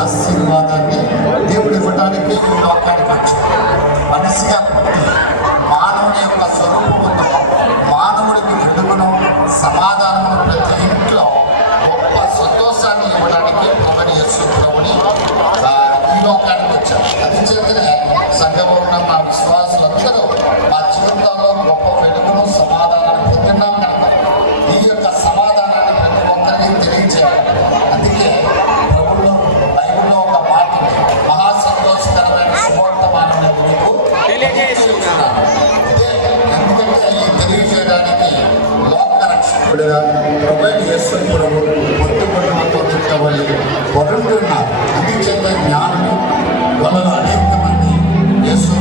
ఆశీర్వాదాన్ని దేవుడు ఇవ్వడానికి ఈ లోకానికి వచ్చాడు. మనిషిగా పుట్టి మానవుని యొక్క స్వరూపంలో మానవుడికి వెలుగును సమాధానమును ప్రతి ఇంట్లో గొప్ప సంతోషాన్ని ఇవ్వడానికి అవని యేసుప్రభుని ఈ లోకానికి వచ్చాడు. అది చేతనే సంఘంలో ఉన్న మా విశ్వాసులందరూ మా జీవితంలో గొప్ప వెలుగును సమాధానాన్ని పొందినాం కనుక ఈ యొక్క సమాధానాన్ని ప్రతి ఒక్కరికి తెలియజేయాలి. అందుకే ప్రభుత్వం బైబిల్లో ఒక మాటని మహా సంతోషకరమైన సువర్తమానాన్ని మీకు తెలియజేస్తున్నాను. ఎందుకంటే ఈ తెలియజేయడానికి లోక రక్షకుడిగా ప్రభు యేసు ప్రభు పట్టుబడులతో చుట్టబడి వరుడున్నారు. అందుచేత జ్ఞానం వలన అనేక మంది యేసు